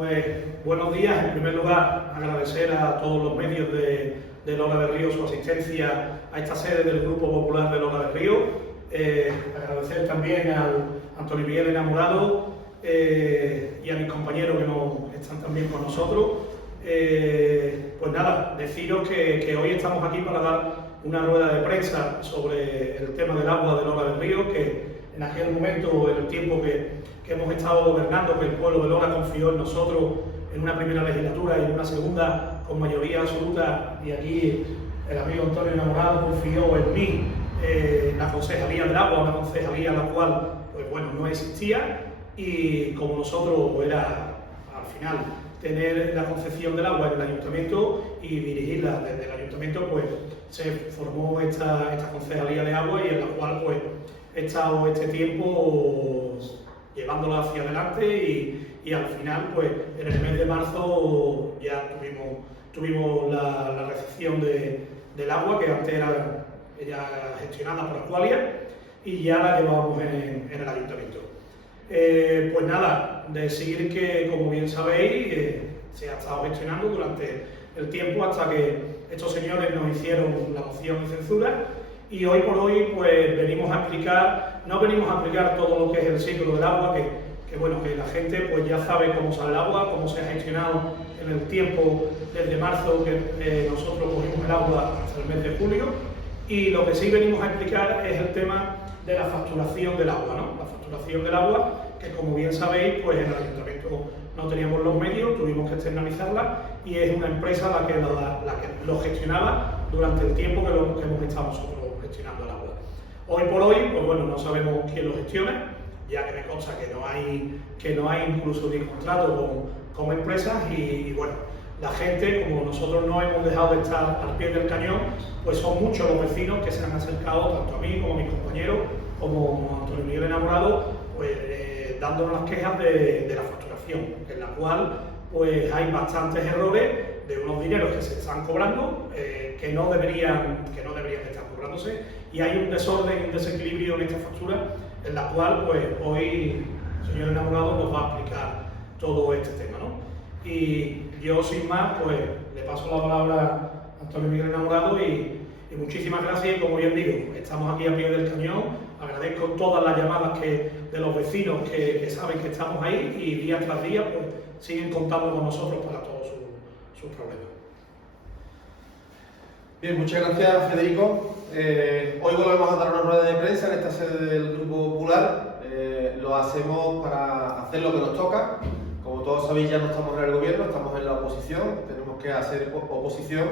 pues buenos días. En primer lugar, agradecer a todos los medios de Lora del Río su asistencia a esta sede del Grupo Popular de Lora del Río. Agradecer también al Antonio Miguel Enamorado y a mis compañeros que están también con nosotros. Pues nada, deciros que hoy estamos aquí para dar una rueda de prensa sobre el tema del agua de Lora del Río, que en aquel momento, en el tiempo que hemos estado gobernando, que el pueblo de Lora confió en nosotros en una primera legislatura y en una segunda con mayoría absoluta, y aquí el amigo Antonio Enamorado confió en mí, la Concejalía del Agua, una concejalía la cual pues bueno, no existía, y como nosotros era al final tener la concepción del agua en el ayuntamiento y dirigirla desde el ayuntamiento, pues se formó esta concejalía de agua, y en la cual pues he estado este tiempo llevándola hacia adelante, y al final pues en el mes de marzo ya tuvimos la recepción del agua, que antes era gestionada por Aqualia, y ya la llevábamos en el ayuntamiento. Pues nada, decir que, como bien sabéis, se ha estado gestionando durante el tiempo hasta que estos señores nos hicieron la moción de censura, y hoy por hoy pues no venimos a explicar todo lo que es el ciclo del agua, que bueno, que la gente pues ya sabe cómo sale el agua, cómo se ha gestionado en el tiempo desde marzo que nosotros cogimos el agua hasta el mes de julio, y lo que sí venimos a explicar es el tema de la facturación del agua, ¿no? La facturación del agua, que como bien sabéis, pues en el ayuntamiento no teníamos los medios, tuvimos que externalizarla, y es una empresa la que lo gestionaba durante el tiempo que hemos estado nosotros gestionando el agua. Hoy por hoy, pues bueno, no sabemos quién lo gestiona, ya que me consta que no hay incluso ni contrato con empresas, y bueno, la gente, como nosotros no hemos dejado de estar al pie del cañón, pues son muchos los vecinos que se han acercado, tanto a mí como a mis compañeros, como a Antonio Miguel Enamorado, pues dándonos las quejas de la facturación, en la cual pues hay bastantes errores de unos dineros que se están cobrando, que no deberían estar cobrándose, y hay un desorden, un desequilibrio en esta factura, en la cual pues hoy el señor Enamorado nos va a explicar todo este tema, ¿no? Y yo, sin más, pues le paso la palabra a Antonio Miguel Enamorado, y muchísimas gracias. Y como bien digo, estamos aquí a pie del cañón. Agradezco todas las llamadas de los vecinos que saben que estamos ahí, y día tras día pues siguen contando con nosotros para todos sus problemas. Bien, muchas gracias, Federico. Hoy volvemos a dar una rueda de prensa en esta sede del Grupo Popular. Lo hacemos para hacer lo que nos toca. Como todos sabéis, ya no estamos en el gobierno, estamos en la oposición. Tenemos que hacer oposición,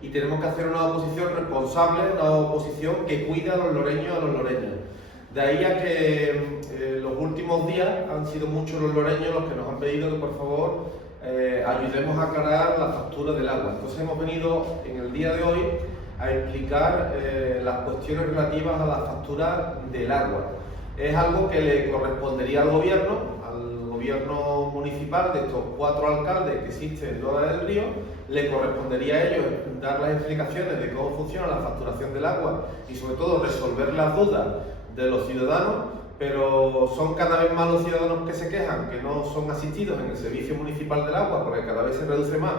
y tenemos que hacer una oposición responsable, una oposición que cuide a los loreños y a los loreños. De ahí a que los últimos días han sido muchos los loreños los que nos han pedido que por favor ayudemos a aclarar la factura del agua. Entonces hemos venido en el día de hoy a explicar las cuestiones relativas a la factura del agua. Es algo que le correspondería al gobierno municipal de estos 4 alcaldes que existen en Lora del Río. Le correspondería a ellos dar las explicaciones de cómo funciona la facturación del agua, y sobre todo resolver las dudas de los ciudadanos, pero son cada vez más los ciudadanos que se quejan que no son asistidos en el servicio municipal del agua, porque cada vez se reduce más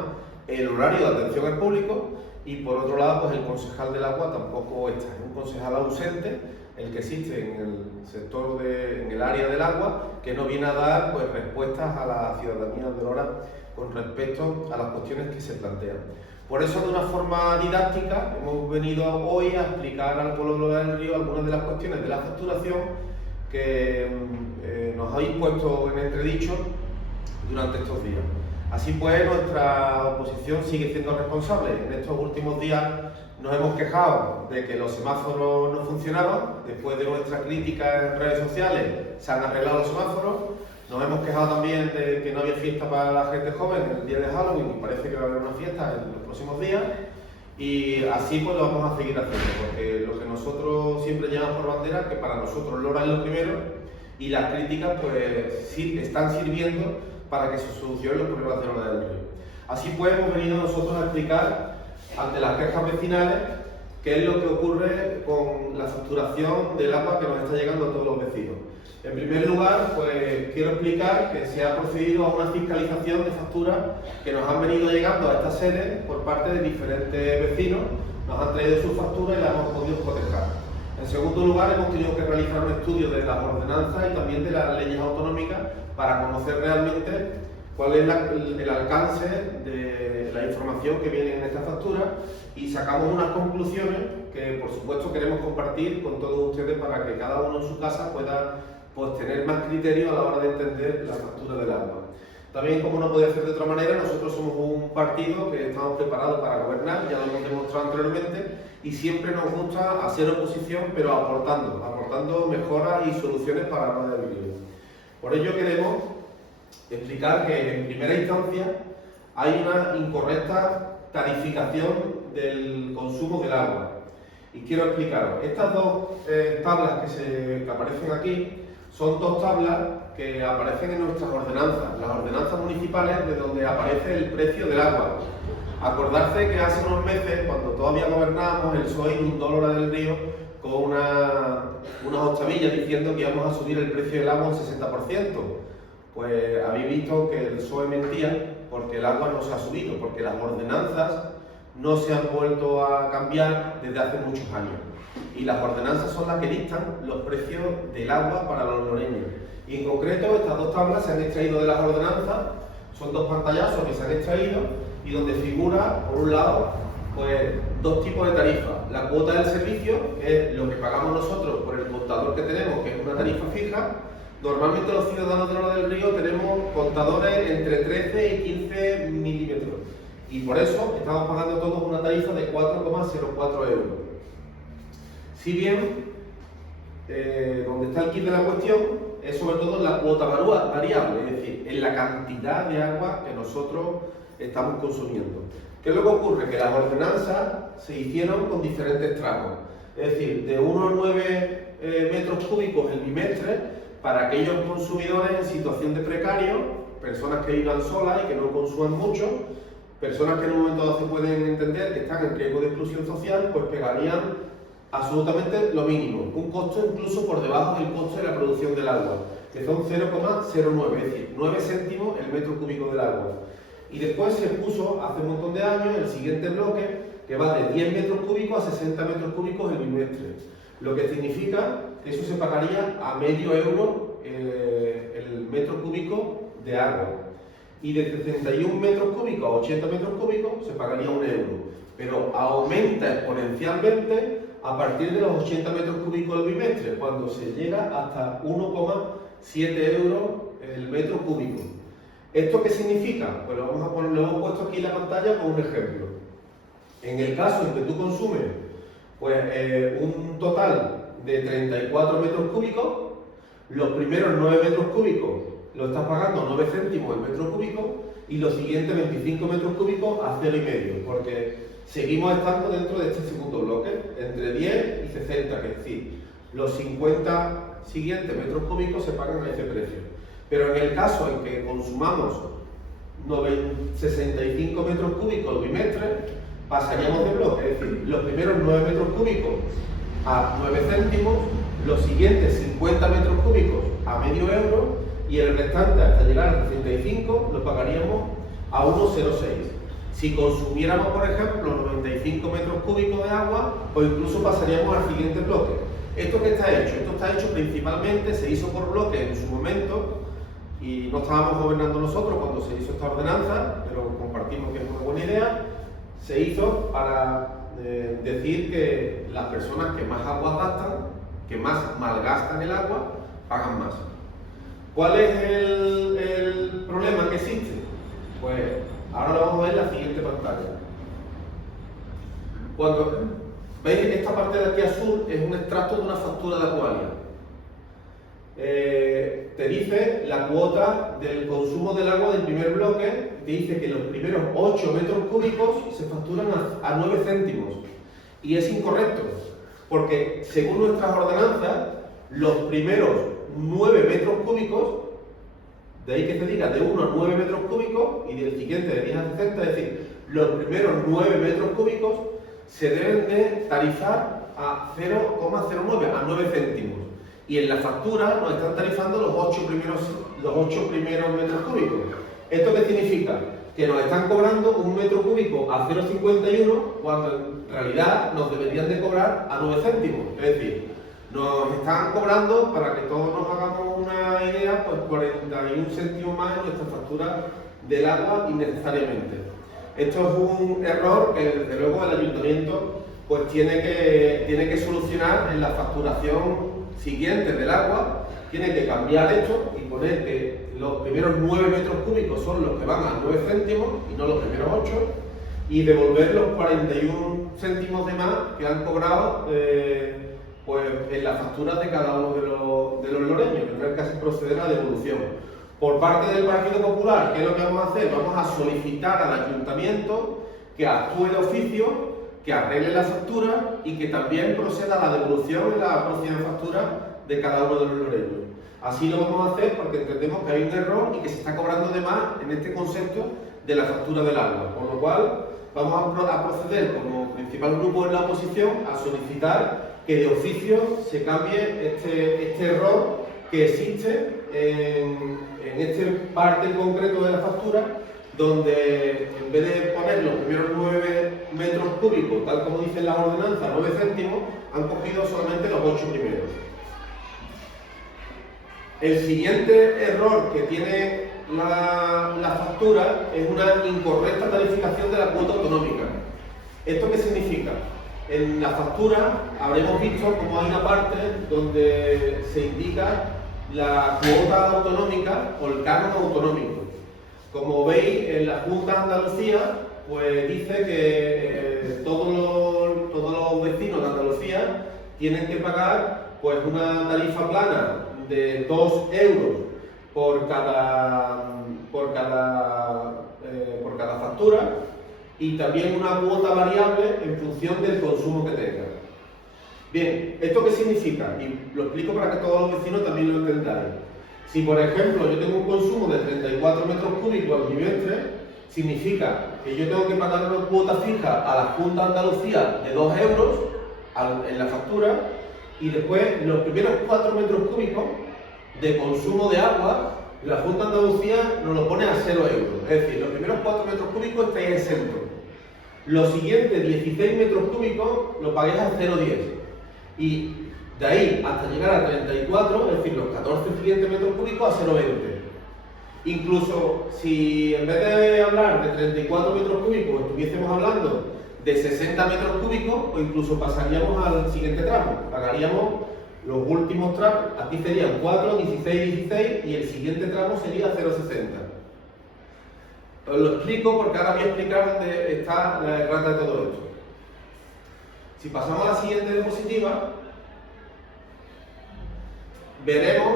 el horario de atención al público, y por otro lado pues el concejal del agua tampoco está, es un concejal ausente el que existe en el sector en el área del agua, que no viene a dar pues respuestas a la ciudadanía de Lora con respecto a las cuestiones que se plantean. Por eso, de una forma didáctica, hemos venido hoy a explicar al pueblo de Lora del Río algunas de las cuestiones de la facturación que nos habéis puesto en entredicho durante estos días. Así pues, nuestra oposición sigue siendo responsable. En estos últimos días nos hemos quejado de que los semáforos no funcionaban. Después de nuestra crítica en redes sociales, se han arreglado los semáforos. Nos hemos quejado también de que no había fiesta para la gente joven el día de Halloween, y parece que va a haber una fiesta en los próximos días. Y así pues lo vamos a seguir haciendo, porque lo que nosotros siempre llevamos por bandera, que para nosotros Lora es lo primero, y las críticas pues sí están sirviendo para que se solucionen los problemas de Lora del Río. Así pues hemos venido nosotros a explicar ante las quejas vecinales ¿Qué es lo que ocurre con la facturación del agua que nos está llegando a todos los vecinos? En primer lugar, pues quiero explicar que se ha procedido a una fiscalización de facturas que nos han venido llegando a esta sede por parte de diferentes vecinos, nos han traído sus facturas y las hemos podido cotejar. En segundo lugar, hemos tenido que realizar un estudio de las ordenanzas y también de las leyes autonómicas para conocer realmente cuál es el alcance de la información que viene en esta factura y sacamos unas conclusiones que por supuesto queremos compartir con todos ustedes para que cada uno en su casa pueda pues, tener más criterio a la hora de entender la factura del agua. También, como no podía ser de otra manera, nosotros somos un partido que estamos preparados para gobernar, ya lo hemos demostrado anteriormente, y siempre nos gusta hacer oposición, pero aportando mejoras y soluciones para la hora de vivir. Por ello queremos explicar que en primera instancia hay una incorrecta tarificación del consumo del agua. Y quiero explicaros, estas dos tablas que aparecen aquí son dos tablas que aparecen en nuestras ordenanzas, las ordenanzas municipales de donde aparece el precio del agua. Acordarse que hace unos meses, cuando todavía gobernábamos, el PSOE inundó Lola del Río con unas octavillas diciendo que íbamos a subir el precio del agua un 60%. Pues habéis visto que el PSOE mentía porque el agua no se ha subido, porque las ordenanzas no se han vuelto a cambiar desde hace muchos años. Y las ordenanzas son las que dictan los precios del agua para los loreños. Y en concreto, estas dos tablas se han extraído de las ordenanzas, son dos pantallazos que se han extraído y donde figura, por un lado, pues dos tipos de tarifas. La cuota del servicio, que es lo que pagamos nosotros por el contador que tenemos, que es una tarifa fija. Normalmente los ciudadanos de Lola del Río tenemos contadores entre 13 y 15 milímetros y por eso estamos pagando todos una tarifa de 4,04 euros. Si bien, donde está el kit de la cuestión, es sobre todo en la cuota variable, es decir, en la cantidad de agua que nosotros estamos consumiendo. ¿Qué es lo que ocurre? Que las ordenanzas se hicieron con diferentes tramos, es decir, de 1 a 9 metros cúbicos el bimestre, para aquellos consumidores en situación de precario, personas que vivan solas y que no consuman mucho, personas que en un momento dado se pueden entender que están en riesgo de exclusión social, pues pegarían absolutamente lo mínimo, un costo incluso por debajo del costo de la producción del agua, que son 0,09, es decir, 9 céntimos el metro cúbico del agua. Y después se puso, hace un montón de años, el siguiente bloque, que va de 10 metros cúbicos a 60 metros cúbicos el bimestre, lo que significa que eso se pagaría a medio euro el metro cúbico de agua. Y de 61 metros cúbicos a 80 metros cúbicos se pagaría 1 euro. Pero aumenta exponencialmente a partir de los 80 metros cúbicos del bimestre, cuando se llega hasta 1,7 euros el metro cúbico. ¿Esto qué significa? Pues lo hemos puesto aquí en la pantalla con un ejemplo. En el caso en que tú consumes pues, un total de 34 metros cúbicos, los primeros 9 metros cúbicos lo estás pagando a 9 céntimos el metro cúbico y los siguientes 25 metros cúbicos a 0,5, porque seguimos estando dentro de este segundo bloque, entre 10 y 60, que es decir, los 50 siguientes metros cúbicos se pagan a ese precio. Pero en el caso en que consumamos 65 metros cúbicos el bimestre, pasaríamos de bloque, es decir, los primeros 9 metros cúbicos a 9 céntimos, los siguientes 50 metros cúbicos a medio euro y el restante hasta llegar a 65 lo pagaríamos a 1,06. Si consumiéramos, por ejemplo, 95 metros cúbicos de agua, pues incluso pasaríamos al siguiente bloque. ¿Esto qué está hecho? Esto está hecho principalmente, se hizo por bloque en su momento y no estábamos gobernando nosotros cuando se hizo esta ordenanza, pero compartimos que es una buena idea. Se hizo para decir que las personas que más agua gastan, que más malgastan el agua, pagan más. ¿Cuál es el problema que existe? Pues ahora lo vamos a ver en la siguiente pantalla. Cuando veis esta parte de aquí azul es un extracto de una factura de Aqualia. Te dice la cuota del consumo del agua del primer bloque, te dice que los primeros 8 metros cúbicos se facturan a 9 céntimos. Y es incorrecto, porque según nuestras ordenanzas, los primeros 9 metros cúbicos, de ahí que te diga de 1 a 9 metros cúbicos y del siguiente de 10 a 60, es decir, los primeros 9 metros cúbicos se deben de tarifar a 0,09, a 9 céntimos. Y en la factura nos están tarifando los 8 primeros metros cúbicos. ¿Esto qué significa? Que nos están cobrando un metro cúbico a 0,51 cuando en realidad nos deberían de cobrar a 9 céntimos. Es decir, nos están cobrando, para que todos nos hagamos una idea, pues 41 céntimos más en nuestra factura del agua innecesariamente. Esto es un error que desde luego el ayuntamiento pues tiene que solucionar en la facturación siguiente del agua. Tiene que cambiar esto y poner que los primeros 9 metros cúbicos son los que van a 9 céntimos y no los primeros 8, y devolver los 41 céntimos de más que han cobrado pues en las facturas de cada uno de los loreños, tener que proceder a la devolución. Por parte del Partido Popular, ¿qué es lo que vamos a hacer? Vamos a solicitar al ayuntamiento que actúe de oficio, que arregle la factura y que también proceda a la devolución en la próxima factura de cada uno de los loreños. Así lo vamos a hacer porque entendemos que hay un error y que se está cobrando de más en este concepto de la factura del agua. Con lo cual, vamos a proceder como principal grupo en la oposición a solicitar que de oficio se cambie este error que existe en esta parte en concreto de la factura, donde en vez de poner los primeros 9 metros cúbicos, tal como dicen las ordenanzas, 9 céntimos, han cogido solamente los 8 primeros. El siguiente error que tiene la factura es una incorrecta tarificación de la cuota autonómica. ¿Esto qué significa? En la factura habremos visto como hay una parte donde se indica la cuota autonómica o el canon autonómico. Como veis, en la Junta de Andalucía pues dice que todos los vecinos de Andalucía tienen que pagar pues una tarifa plana de 2 euros por cada factura, y también una cuota variable en función del consumo que tenga. Bien, ¿esto qué significa? Y lo explico para que todos los vecinos también lo entendáis. Si por ejemplo yo tengo un consumo de 34 metros cúbicos al trimestre, significa que yo tengo que pagar una cuota fija a la Junta de Andalucía de 2 euros en la factura, y después los primeros 4 metros cúbicos de consumo de agua, la Junta de Andalucía nos lo pone a 0 euros. Es decir, los primeros 4 metros cúbicos estáis exentos. Los siguientes 16 metros cúbicos lo pagáis a 0,10. Y de ahí hasta llegar a 34, es decir, los 14 siguientes metros cúbicos a 0,20. Incluso si en vez de hablar de 34 metros cúbicos estuviésemos hablando de 60 metros cúbicos, o incluso pasaríamos al siguiente tramo, pagaríamos los últimos tramos, aquí serían 4, 16, 16, y el siguiente tramo sería 0,60. Os lo explico porque ahora voy a explicar dónde está la errata de todo esto. Si pasamos a la siguiente diapositiva, veremos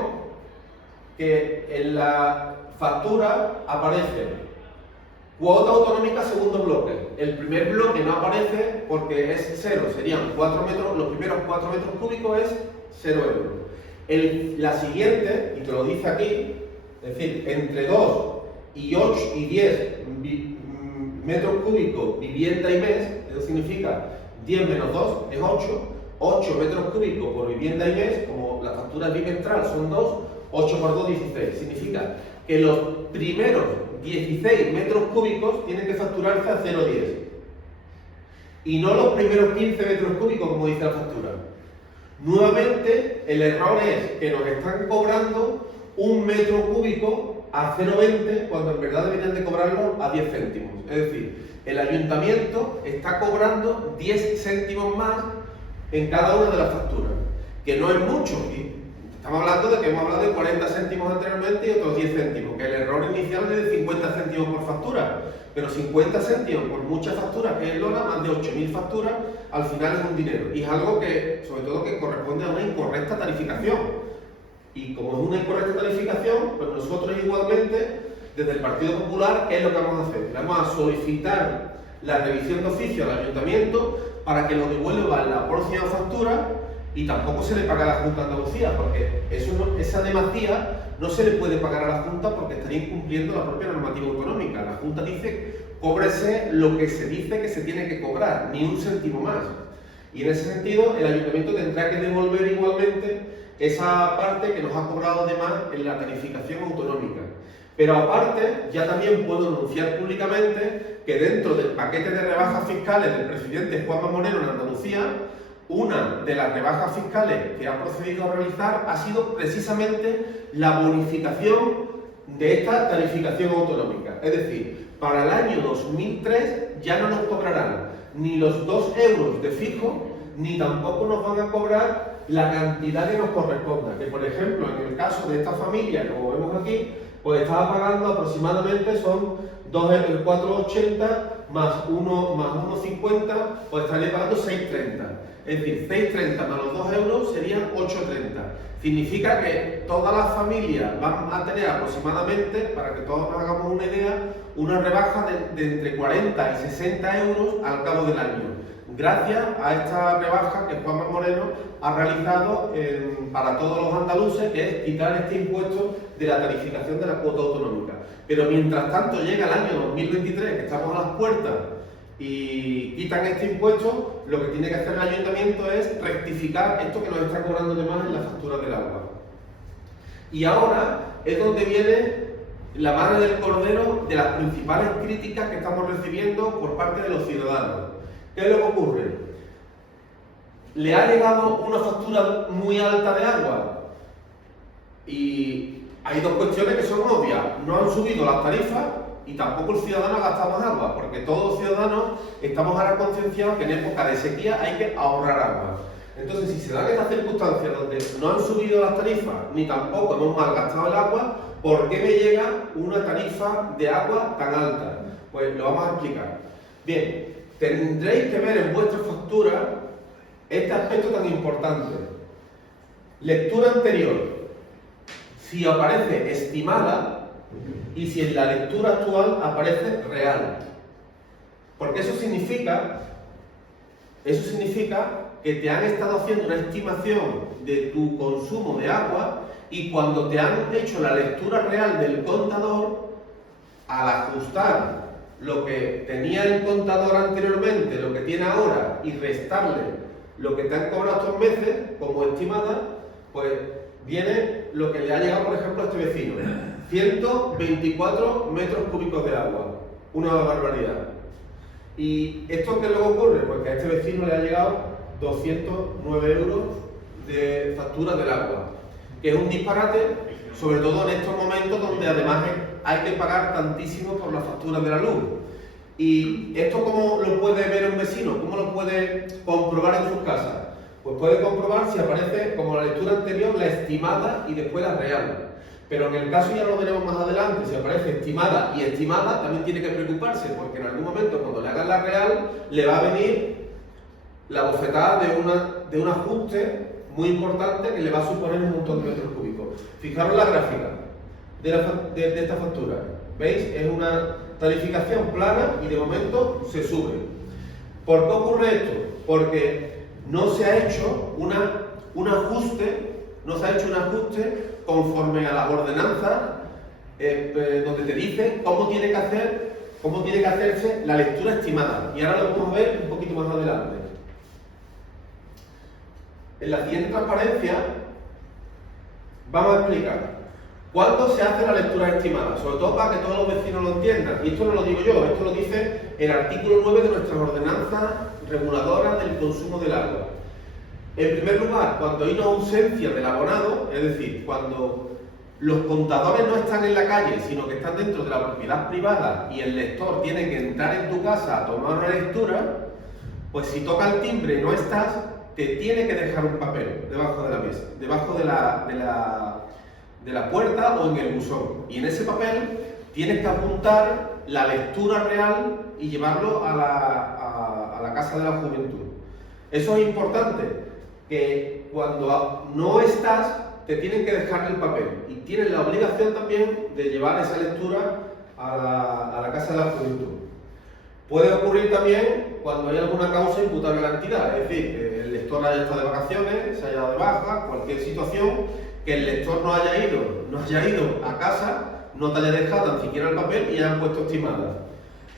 que en la factura aparece cuota autonómica segundo bloque. El primer bloque no aparece porque es 0, serían 4 metros, los primeros 4 metros cúbicos es 0 euros. La siguiente, y te lo dice aquí, es decir, entre 2 y 8 y 10 metros cúbicos vivienda y mes, eso significa 10 menos 2 es 8, 8 metros cúbicos por vivienda y mes, como la factura bimestral son 2, 8 por 2, 16. Significa que los primeros 16 metros cúbicos tienen que facturarse a 0,10 y no los primeros 15 metros cúbicos como dice la factura. Nuevamente, el error es que nos están cobrando un metro cúbico a 0,20 cuando en verdad deberían de cobrarlo a 10 céntimos. Es decir, el ayuntamiento está cobrando 10 céntimos más en cada una de las facturas, que no es mucho. Y estamos hablando de que hemos hablado de 40 céntimos anteriormente y otros 10 céntimos, que el error inicial es de 50 céntimos por factura, pero 50 céntimos por muchas facturas, que es Lola, más de 8.000 facturas, al final es un dinero. Y es algo que, sobre todo, que corresponde a una incorrecta tarificación. Y como es una incorrecta tarificación, pues nosotros igualmente, desde el Partido Popular, ¿qué es lo que vamos a hacer? Vamos a solicitar la revisión de oficio al ayuntamiento para que lo devuelva en la próxima factura y tampoco se le paga a la Junta de Andalucía, porque esa demasía no se le puede pagar a la Junta porque estaría incumpliendo la propia normativa autonómica. La Junta dice, cóbrese lo que se dice que se tiene que cobrar, ni un céntimo más. Y en ese sentido, el Ayuntamiento tendrá que devolver igualmente esa parte que nos ha cobrado además en la tarificación autonómica. Pero aparte, ya también puedo anunciar públicamente que dentro del paquete de rebajas fiscales del presidente Juanma Moreno en Andalucía, una de las rebajas fiscales que ha procedido a realizar ha sido precisamente la bonificación de esta tarificación autonómica. Es decir, para el año 2003 ya no nos cobrarán ni los 2 euros de fijo, ni tampoco nos van a cobrar la cantidad que nos corresponda. Que por ejemplo, en el caso de esta familia, como vemos aquí, pues estaba pagando aproximadamente son 4,80 más 1,50, pues estaría pagando 6,30. Es decir, 6,30 más los 2 euros serían 8,30. Significa que todas las familias van a tener aproximadamente, para que todos nos hagamos una idea, una rebaja de entre 40 y 60 euros al cabo del año. Gracias a esta rebaja que Juanma Moreno ha realizado para todos los andaluces, que es quitar este impuesto de la tarificación de la cuota autonómica. Pero mientras tanto llega el año 2023, que estamos a las puertas, y quitan este impuesto, lo que tiene que hacer el ayuntamiento es rectificar esto que nos está cobrando de más en la factura del agua. Y ahora es donde viene la mano del cordero de las principales críticas que estamos recibiendo por parte de los ciudadanos. ¿Qué es lo que ocurre? ¿Le ha llegado una factura muy alta de agua? Y hay dos cuestiones que son obvias. No han subido las tarifas y tampoco el ciudadano ha gastado más agua, porque todos los ciudadanos estamos ahora concienciados que en época de sequía hay que ahorrar agua. Entonces, si se dan estas circunstancias donde no han subido las tarifas, ni tampoco hemos malgastado el agua, ¿por qué me llega una tarifa de agua tan alta? Pues lo vamos a explicar. Bien, tendréis que ver en vuestra factura este aspecto tan importante. Lectura anterior. Si aparece estimada, y si en la lectura actual aparece real. Porque eso significa que te han estado haciendo una estimación de tu consumo de agua y cuando te han hecho la lectura real del contador, al ajustar lo que tenía el contador anteriormente, lo que tiene ahora, y restarle lo que te han cobrado estos meses como estimada, pues viene lo que le ha llegado, por ejemplo, a este vecino. 124 metros cúbicos de agua, una barbaridad. ¿Y esto qué luego ocurre? Pues que a este vecino le ha llegado 209 euros de factura del agua, que es un disparate, sobre todo en estos momentos donde además hay que pagar tantísimo por la factura de la luz. ¿Y esto cómo lo puede ver un vecino? ¿Cómo lo puede comprobar en sus casas? Pues puede comprobar si aparece, como la lectura anterior, la estimada y después la real. Pero en el caso, ya lo veremos más adelante, si aparece estimada y estimada, también tiene que preocuparse, porque en algún momento, cuando le hagan la real, le va a venir la bofetada de un ajuste muy importante que le va a suponer un montón de metros cúbicos. Fijaros la gráfica de esta factura. ¿Veis? Es una tarificación plana y de momento se sube. ¿Por qué ocurre esto? Porque no se ha hecho un ajuste conforme a las ordenanzas donde te dice cómo tiene que hacerse la lectura estimada. Y ahora lo vamos a ver un poquito más adelante. En la siguiente transparencia vamos a explicar cuándo se hace la lectura estimada, sobre todo para que todos los vecinos lo entiendan. Y esto no lo digo yo, esto lo dice el artículo 9 de nuestras ordenanzas reguladoras del consumo del agua. En primer lugar, cuando hay una ausencia del abonado, es decir, cuando los contadores no están en la calle, sino que están dentro de la propiedad privada y el lector tiene que entrar en tu casa a tomar una lectura, pues si toca el timbre y no estás, te tiene que dejar un papel debajo de la mesa, debajo de la puerta o en el buzón. Y en ese papel tienes que apuntar la lectura real y llevarlo a la Casa de la Juventud. Eso es importante, que cuando no estás, te tienen que dejar el papel y tienes la obligación también de llevar esa lectura a la Casa de la Juventud. Puede ocurrir también cuando hay alguna causa imputable a la entidad, es decir, que el lector haya estado de vacaciones, se haya dado de baja, cualquier situación, que el lector no haya ido a casa, no te haya dejado tan siquiera el papel y hayan puesto estimada.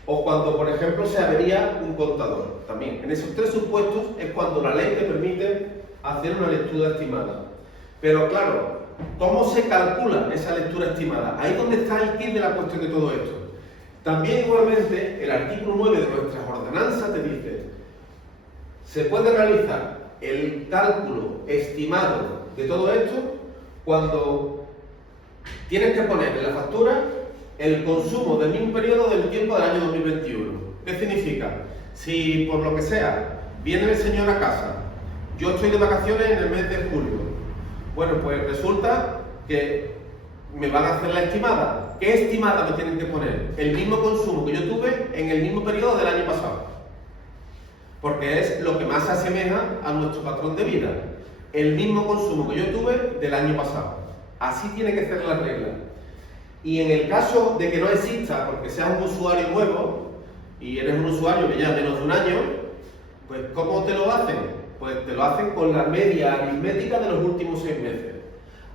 O cuando, por ejemplo, se avería un contador. También, en esos tres supuestos es cuando la ley te permite hacer una lectura estimada. Pero claro, ¿cómo se calcula esa lectura estimada? Ahí es donde está el quid de la cuestión de todo esto. También igualmente el artículo 9 de nuestras ordenanzas te dice: se puede realizar el cálculo estimado de todo esto cuando tienes que poner en la factura el consumo del mismo periodo del tiempo del año 2021. ¿Qué significa? Si por lo que sea viene el señor a casa, yo estoy de vacaciones en el mes de julio, bueno, pues resulta que me van a hacer la estimada. ¿Qué estimada me tienen que poner? El mismo consumo que yo tuve en el mismo periodo del año pasado. Porque es lo que más se asemeja a nuestro patrón de vida. El mismo consumo que yo tuve del año pasado. Así tiene que ser la regla. Y en el caso de que no exista, porque seas un usuario nuevo y eres un usuario que lleva menos de un año, pues ¿cómo te lo hacen? Pues te lo hacen con la media aritmética de los últimos 6 meses.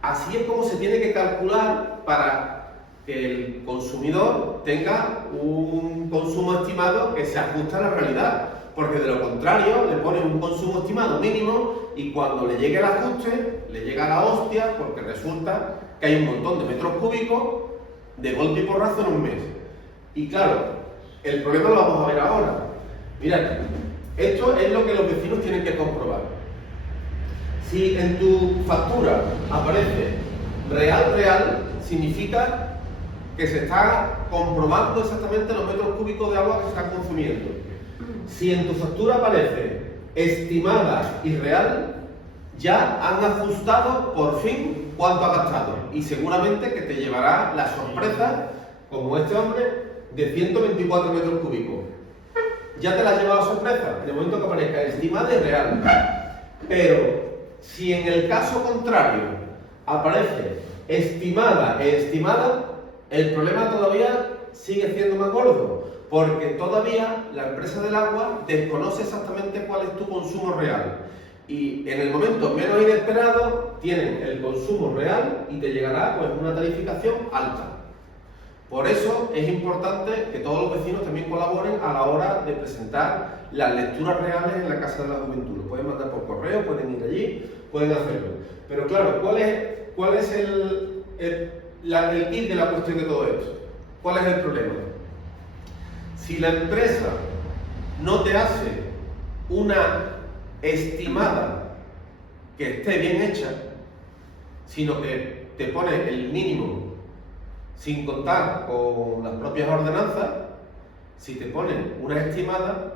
Así es como se tiene que calcular para que el consumidor tenga un consumo estimado que se ajuste a la realidad. Porque de lo contrario le ponen un consumo estimado mínimo y cuando le llegue el ajuste, le llega la hostia porque resulta que hay un montón de metros cúbicos de golpe y porrazo en un mes. Y claro, el problema lo vamos a ver ahora. Mirad, esto es lo que los vecinos tienen que comprobar. Si en tu factura aparece real, significa que se está comprobando exactamente los metros cúbicos de agua que se están consumiendo. Si en tu factura aparece estimada y real, ya han ajustado por fin cuánto ha gastado. Y seguramente que te llevará la sorpresa, como este hombre, de 124 metros cúbicos. Ya te la has llevado a sorpresa, en el momento que aparezca estimada y real. Pero si en el caso contrario aparece estimada e estimada, el problema todavía sigue siendo más gordo. Porque todavía la empresa del agua desconoce exactamente cuál es tu consumo real. Y en el momento menos inesperado tienen el consumo real y te llegará pues una tarificación alta. Por eso es importante que todos los vecinos también colaboren a la hora de presentar las lecturas reales en la Casa de la Juventud. Lo pueden mandar por correo, pueden ir allí, pueden hacerlo. Pero claro, ¿cuál es el kit de la cuestión de todo esto? ¿Cuál es el problema? Si la empresa no te hace una estimada que esté bien hecha, sino que te pone el mínimo sin contar con las propias ordenanzas, si te ponen una estimada,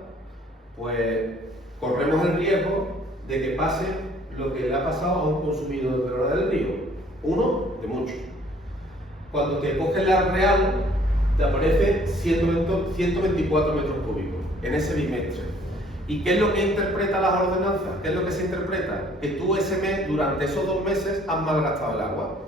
pues corremos el riesgo de que pase lo que le ha pasado a un consumidor de Lola del Río. Uno de muchos. Cuando te coges la real, te aparece 124 metros cúbicos en ese bimestre. ¿Y qué es lo que interpreta las ordenanzas? ¿Qué es lo que se interpreta? Que tú ese mes, durante esos 2 meses, has malgastado el agua.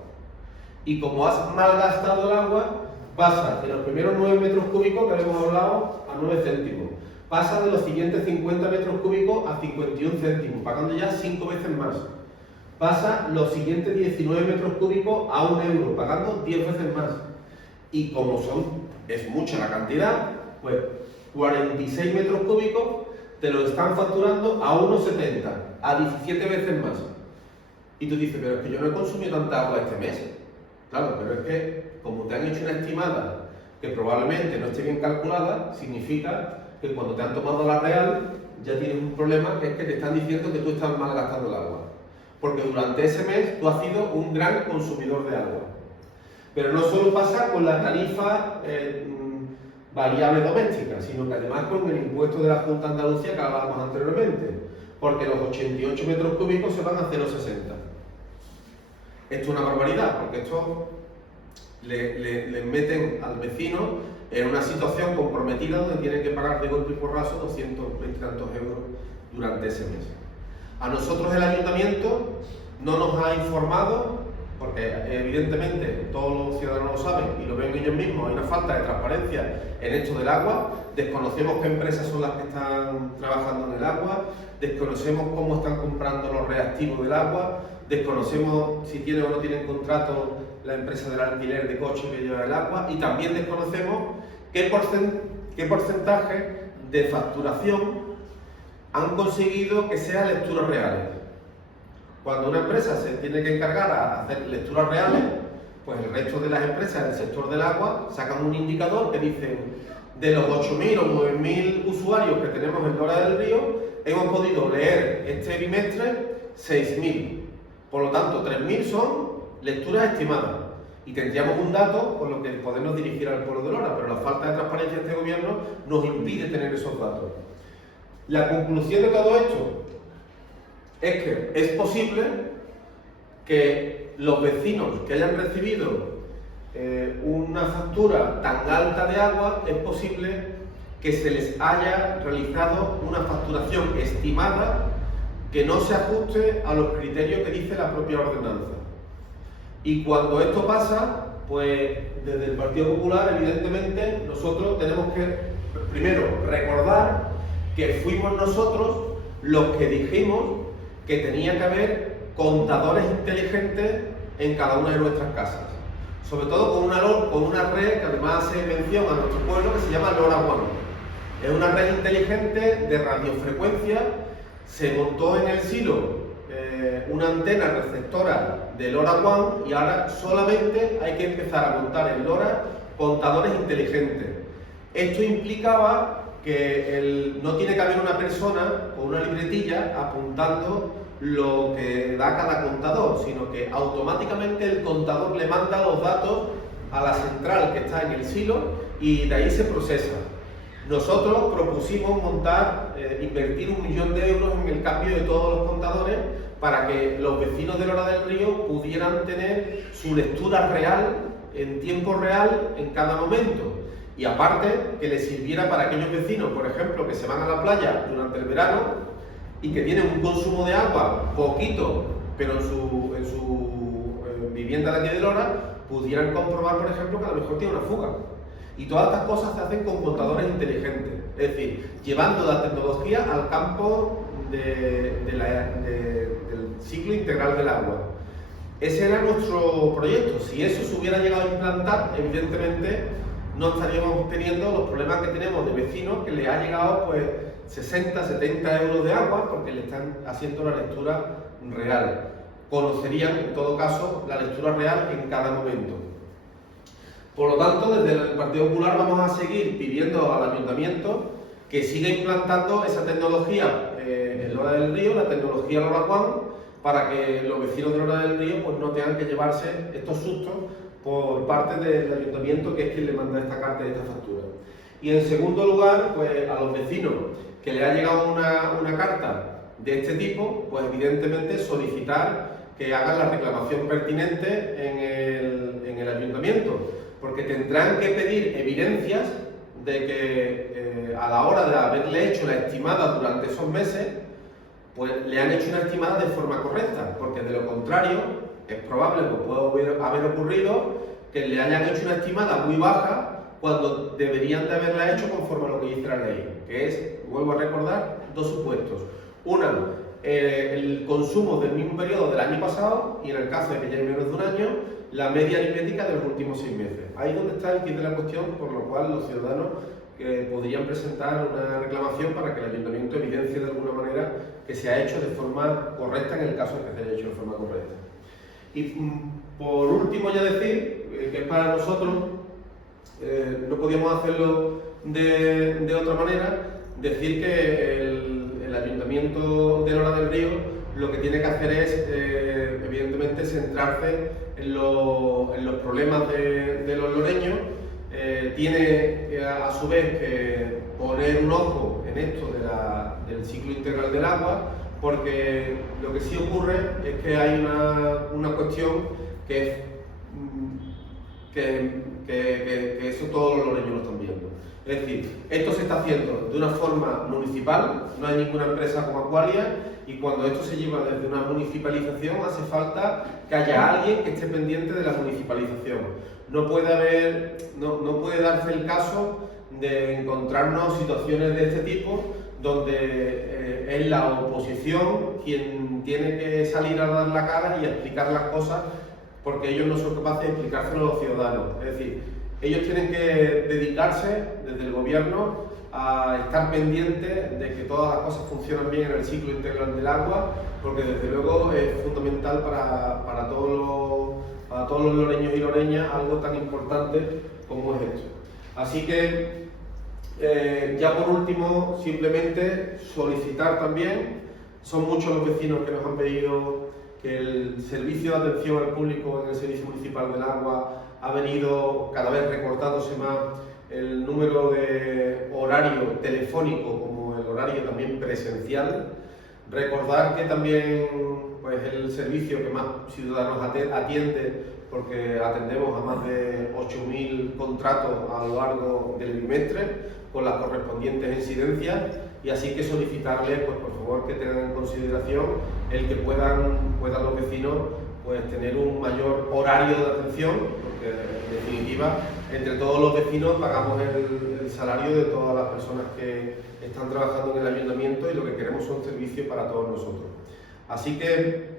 Y como has malgastado el agua, pasa de los primeros 9 metros cúbicos que habíamos hablado a 9 céntimos. Pasa de los siguientes 50 metros cúbicos a 51 céntimos, pagando ya 5 veces más. Pasa los siguientes 19 metros cúbicos a 1 euro, pagando 10 veces más. Y como es mucha la cantidad, pues 46 metros cúbicos te lo están facturando a 1,70, a 17 veces más. Y tú dices, pero es que yo no he consumido tanta agua este mes. Claro, pero es que como te han hecho una estimada que probablemente no esté bien calculada, significa que cuando te han tomado la real ya tienes un problema, que es que te están diciendo que tú estás malgastando el agua. Porque durante ese mes tú has sido un gran consumidor de agua. Pero no solo pasa con la tarifa variable doméstica, sino que además con el impuesto de la Junta de Andalucía que hablábamos anteriormente, porque los 88 metros cúbicos se van a 0,60. Esto es una barbaridad, porque esto le meten al vecino en una situación comprometida donde tiene que pagar de golpe y porrazo 220 y tantos euros durante ese mes. A nosotros el ayuntamiento no nos ha informado, porque evidentemente todos los ciudadanos lo saben y lo ven ellos mismos, hay una falta de transparencia en esto del agua, desconocemos qué empresas son las que están trabajando en el agua, desconocemos cómo están comprando los reactivos del agua, desconocemos si tienen o no tienen contrato la empresa del alquiler de coche que lleva el agua, y también desconocemos qué porcentaje de facturación han conseguido que sean lecturas reales. Cuando una empresa se tiene que encargar a hacer lecturas reales, pues el resto de las empresas del sector del agua sacan un indicador que dice: de los 8.000 o 9.000 usuarios que tenemos en Lora del Río, hemos podido leer este bimestre 6.000. Por lo tanto, 3.000 son lecturas estimadas. Y tendríamos un dato con lo que podernos dirigir al pueblo de Lora, pero la falta de transparencia de este gobierno nos impide tener esos datos. La conclusión de todo esto es que es posible que los vecinos que hayan recibido una factura tan alta de agua, es posible que se les haya realizado una facturación estimada que no se ajuste a los criterios que dice la propia ordenanza. Y cuando esto pasa, pues desde el Partido Popular, evidentemente, nosotros tenemos que, primero, recordar que fuimos nosotros los que dijimos que tenía que haber contadores inteligentes en cada una de nuestras casas. Sobre todo con una red que además hace mención a nuestro pueblo, que se llama LoRaWAN. Es una red inteligente de radiofrecuencia. Se montó en el silo una antena receptora de LoRaWAN y ahora solamente hay que empezar a montar en Lora contadores inteligentes. Esto implicaba que no tiene que haber una persona con una libretilla apuntando lo que da cada contador, sino que automáticamente el contador le manda los datos a la central que está en el silo y de ahí se procesa. Nosotros propusimos invertir 1 millón de euros en el cambio de todos los contadores para que los vecinos de Lora del Río pudieran tener su lectura real, en tiempo real, en cada momento. Y aparte, que les sirviera para aquellos vecinos, por ejemplo, que se van a la playa durante el verano y que tienen un consumo de agua poquito, pero en su vivienda de aquí de Lora, pudieran comprobar, por ejemplo, que a lo mejor tiene una fuga. Y todas estas cosas se hacen con contadores inteligentes, es decir, llevando la tecnología al campo del ciclo integral del agua. Ese era nuestro proyecto. Si eso se hubiera llegado a implantar, evidentemente no estaríamos teniendo los problemas que tenemos de vecinos que les ha llegado pues 60, 70 euros de agua porque le están haciendo la lectura real. Conocerían en todo caso la lectura real en cada momento. Por lo tanto, desde el Partido Popular vamos a seguir pidiendo al Ayuntamiento que siga implantando esa tecnología en Lora del Río, la tecnología LoRaWAN, para que los vecinos de Lora del Río pues, no tengan que llevarse estos sustos por parte del Ayuntamiento, que es quien le manda esta carta y esta factura. Y en segundo lugar, pues a los vecinos que les ha llegado una carta de este tipo, pues evidentemente solicitar que hagan la reclamación pertinente en el Ayuntamiento, porque tendrán que pedir evidencias de que a la hora de haberle hecho la estimada durante esos meses, pues le han hecho una estimada de forma correcta, porque de lo contrario es probable que pueda haber ocurrido que le hayan hecho una estimada muy baja cuando deberían de haberla hecho conforme a lo que dice la ley, que es, vuelvo a recordar, 2 supuestos. Una, el consumo del mismo periodo del año pasado, y en el caso de que lleve menos de un año, la media aritmética de los últimos 6 meses. Ahí es donde está el kit de la cuestión, por lo cual los ciudadanos podrían presentar una reclamación para que el Ayuntamiento evidencie de alguna manera que se ha hecho de forma correcta en el caso de que se haya hecho de forma correcta. Y por último ya decir que para nosotros no podíamos hacerlo de otra manera, decir que el Ayuntamiento de Lora del Río lo que tiene que hacer es evidentemente centrarse en los problemas de los loreños. Tiene a su vez que poner un ojo en esto del ciclo integral del agua, porque lo que sí ocurre es que hay una cuestión que eso todos los loreños lo están viendo. Es decir, esto se está haciendo de una forma municipal, no hay ninguna empresa como Aqualia, y cuando esto se lleva desde una municipalización hace falta que haya alguien que esté pendiente de la municipalización. No puede darse el caso de encontrarnos situaciones de este tipo donde es la oposición quien tiene que salir a dar la cara y a explicar las cosas porque ellos no son capaces de explicárselo a los ciudadanos. Es decir, ellos tienen que dedicarse desde el gobierno a estar pendientes de que todas las cosas funcionan bien en el ciclo integral del agua, porque desde luego es fundamental para todos los loreños y loreñas algo tan importante como es esto. Así que, ya por último, simplemente solicitar también, son muchos los vecinos que nos han pedido que el servicio de atención al público en el Servicio Municipal del Agua ha venido cada vez recortándose más el número de horario telefónico como el horario también presencial. Recordar que también pues, el servicio que más ciudadanos atiende, porque atendemos a más de 8.000 contratos a lo largo del bimestre con las correspondientes incidencias, y así que solicitarles pues, por favor que tengan en consideración el que puedan los vecinos pues, tener un mayor horario de atención, porque en definitiva entre todos los vecinos pagamos el salario de todas las personas que están trabajando en el ayuntamiento y lo que queremos son servicios para todos nosotros. Así que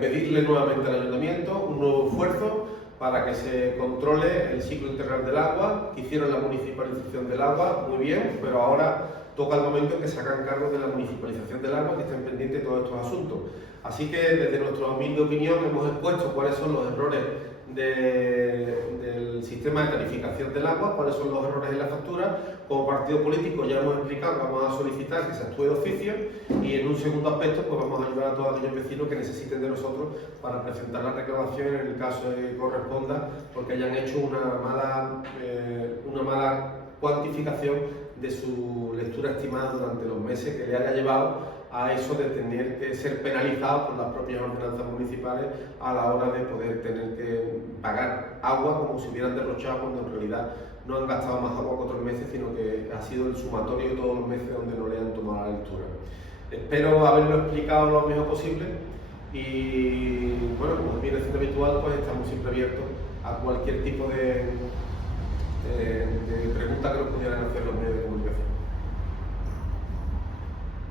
pedirle nuevamente al ayuntamiento un nuevo esfuerzo para que se controle el ciclo integral del agua, que hicieron la municipalización del agua, muy bien, pero ahora toca el momento en que se hagan cargo de la municipalización del agua, que estén pendientes de todos estos asuntos. Así que desde nuestra humilde opinión hemos expuesto cuáles son los errores del sistema de tarificación del agua, cuáles son los errores en la factura. Como partido político ya hemos explicado, vamos a solicitar que se actúe de oficio, y en un segundo aspecto pues vamos a ayudar a todos aquellos vecinos que necesiten de nosotros para presentar la reclamación en el caso de que corresponda, porque hayan hecho una mala cuantificación de su lectura estimada durante los meses que le haya llevado a eso de tener que ser penalizados por las propias ordenanzas municipales a la hora de poder tener que pagar agua como si hubieran derrochado, cuando en realidad no han gastado más agua que otros meses, sino que ha sido el sumatorio de todos los meses donde no le han tomado la lectura. Espero haberlo explicado lo mejor posible y, bueno, como viene siendo habitual, pues estamos siempre abiertos a cualquier tipo de pregunta que nos pudieran hacer los medios de comunicación.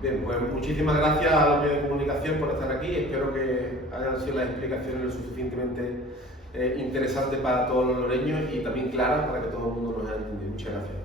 Bien, pues muchísimas gracias a los medios de comunicación por estar aquí. Espero que hayan sido las explicaciones lo suficientemente interesantes para todos los loreños y también claras para que todo el mundo nos haya entendido. Muchas gracias.